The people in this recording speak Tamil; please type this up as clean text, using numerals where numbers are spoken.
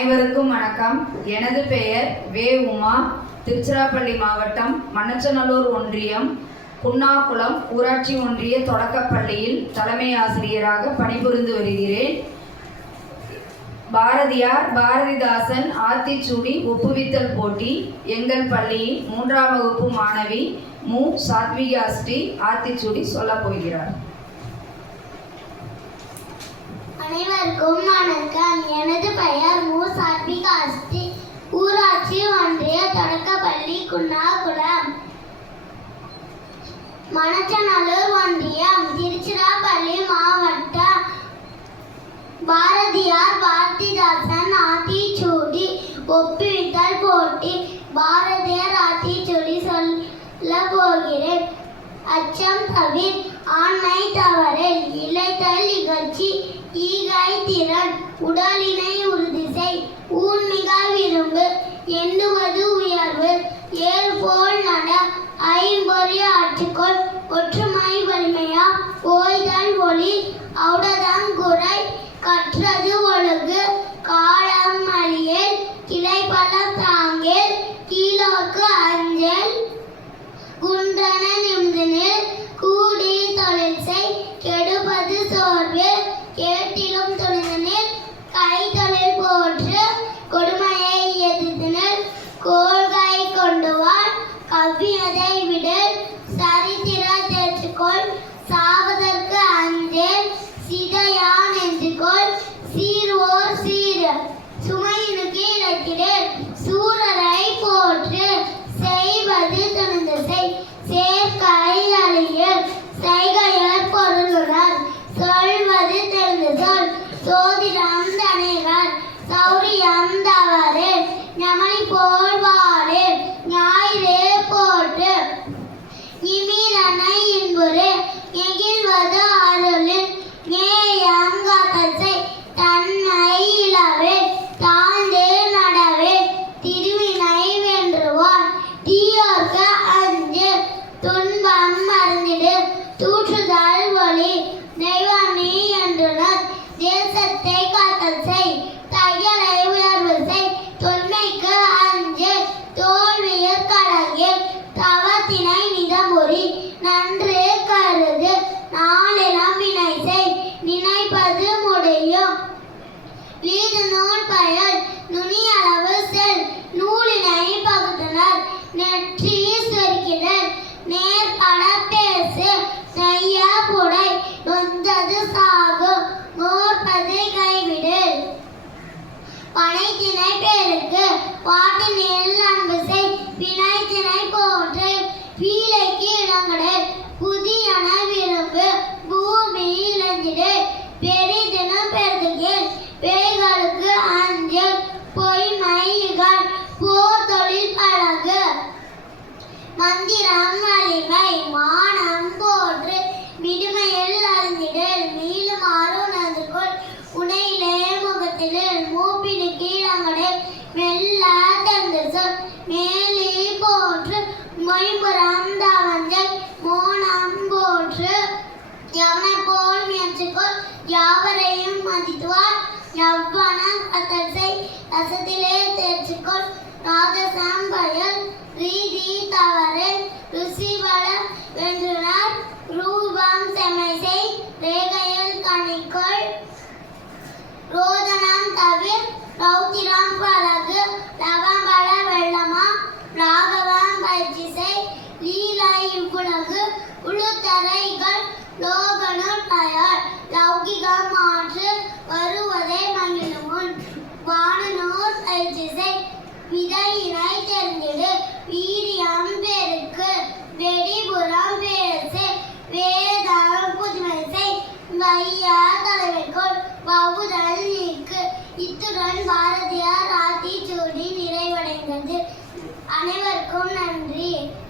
அனைவருக்கும் வணக்கம். எனது பெயர் வே. உமா. திருச்சிராப்பள்ளி மாவட்டம் மண்ணச்சநல்லூர் ஒன்றியம் குன்னாகுளம் ஊராட்சி ஒன்றிய தொடக்கப்பள்ளியில் தலைமை ஆசிரியராக பணிபுரிந்து வருகிறேன். பாரதியார் பாரதிதாசன் ஆத்திச்சூடி ஒப்புவித்தல் போட்டி எங்கள் பள்ளியின் 3ஆம் வகுப்பு மாணவி மு. சாத்விகா ஸ்ரீ ஆத்திச்சூடி சொல்லப் போகிறார். அனைவருக்கும் வணக்கம். எனது பெயர் மு. சாத்விகா ஸ்ரீ, ஊராட்சி ஒன்றிய தொடக்கப்பள்ளி குன்னாகுளம், மண்ணச்சநல்லூர் ஒன்றியம், திருச்சிராப்பள்ளி மாவட்டம். பாரதியார் பாரதிதாசன் ஆத்திச்சூடி ஒப்புவித்தல் போட்டி பாரதியார் ஆத்திச்சூடி சொல்ல போகிறேன். அச்சம் தவிர், ஆண்மை தவறல், இளைத்தல் இகழ்ச்சி, ஈகை திறன், உடலினை உறுதி செய், ஊன்மிக விரும்பு, எண்ணுவது உயர்வு, ஏழு போல் நட, ஐம்பொறி ஆற்றுக்கொள், ஒற்றுமை வலிமையா, ஓய்தல் ஒளி, ஔடதங்குறை, கற்றது ஒழுகு, காலம் அழியல், கிளைப்பல தாங்கேல், கீழோர்க்கு அஞ்சல், குன்றன நிமிர்ந்தினில், கூடி தொழில் செய், கெடுப்பது சோர்வு, கேட்டிலும் துணிந்தனில், கைத்தொழில் போற்று, கொடுமையை எதிர்த்தினில், கோள்கை கொண்டுவார், கவ்வியதை விடல், சரித்திர தேற்றுக்கொள், சாவதற்கு அஞ்சேல், சிதையா நெஞ்சுகொள், சீர்வோர் சீர், சுமையினுக்கு இழைத்திடல், சூரரை போற்று, செய்வது துணிந்து செய், சேர்க்கை அழியல், செய்கையர் பொருளுணர், சொல்வது தெரிந்து சொல், சோதிடம் தனைகள், சௌரியம் தவறு, ஞமலி போல் வாழு, ஞாயிறு போற்று, நிமிரனை இன்புறு, நெகிழ்வது அருளின், நேயம் காத்தல் செய், தன்னை இளவில், தாழ்ந்து நடவில், திருவினை வென்றுவான், தீயோர்க்கு அஞ்சு, துன்பம் மறந்திடு, தூற்றுதல் ஒளி, தெய்வம் நீ என்றுணர், தேசத்தை காத்தல் செய், தையலை உயர்வு செய், தொன்மைக்கு அஞ்சு, தோல்வியில் கலங்கில், தவத்தினை நிதமுறி, நன்று கருது, நாளெல்லாம் வினை செய், நினைப்பது முடியும், வீது நூல் பயல், நுனியளவு செல், நூலினை பகுத்தனர், நெற்றி செருக்கினர், நேர்பட பேசு, செய்ய புடை, நொந்தது சாகு, மோர்ப்பது கைவிடு, பனைத்திணை பேருக்கு, பாட்டினில் அன்பு செய், பிணைத்திணை போன்று, பீலைக்கு இடங்கடல், புதியன விரும்பு, பூமி இழந்திடு, பெரிதினும் பெருதுகில், பேய்களுக்கு அஞ்சல், பொய்மை இகழ், போர் தொழில் பழகு, மந்திரம் வலிமை, மானம் போன்று, விடுமையில் அறிந்திடல், மீளும் ஆறுணர்ந்து கொள், உனையிலே முகத்தினில், மூப்பினு கீழங்கடல், மெல்ல தந்து சொல், மேலி போன்று, மொய்புறம் தவஞ்சல், மோனம் போன்று, யவனை போல் முயற்சிக்கொள், யாவரையும் மதித்துவார், யவ்வனம் கத்தல் செய், ரசத்திலே தேர்ச்சிக்கொள், ராஜசம் பயல், ரீதி தவறல், ருசி வள வென்றுணர், ரூபம் செம்மை செய், ரேகையில் கணிக்கொள், ரோதனம் தவிர், ரௌத்திரம் பழகு, லவம்பல வெள்ளமா, ராகவம் பயிற்சி செய், லீலை இவ்வுலகு, உளுத்தரைகள், லோகனுள் பயர், லௌகிகம் மாற்று, வருவதை மகிழுமுன், வானனூர் பயிற்சி செய், விதையினை தெரிந்திடு, வீரியம் பெருக்கு, வெடிபுறம் பேசு, வேதம் புதுமை செய், வையா தலைமைக்குள், வவுதல் நீக்கு. இத்துடன் பாரதியார் ஆத்திச்சூடி நிறைவடைந்தது. அனைவருக்கும் நன்றி.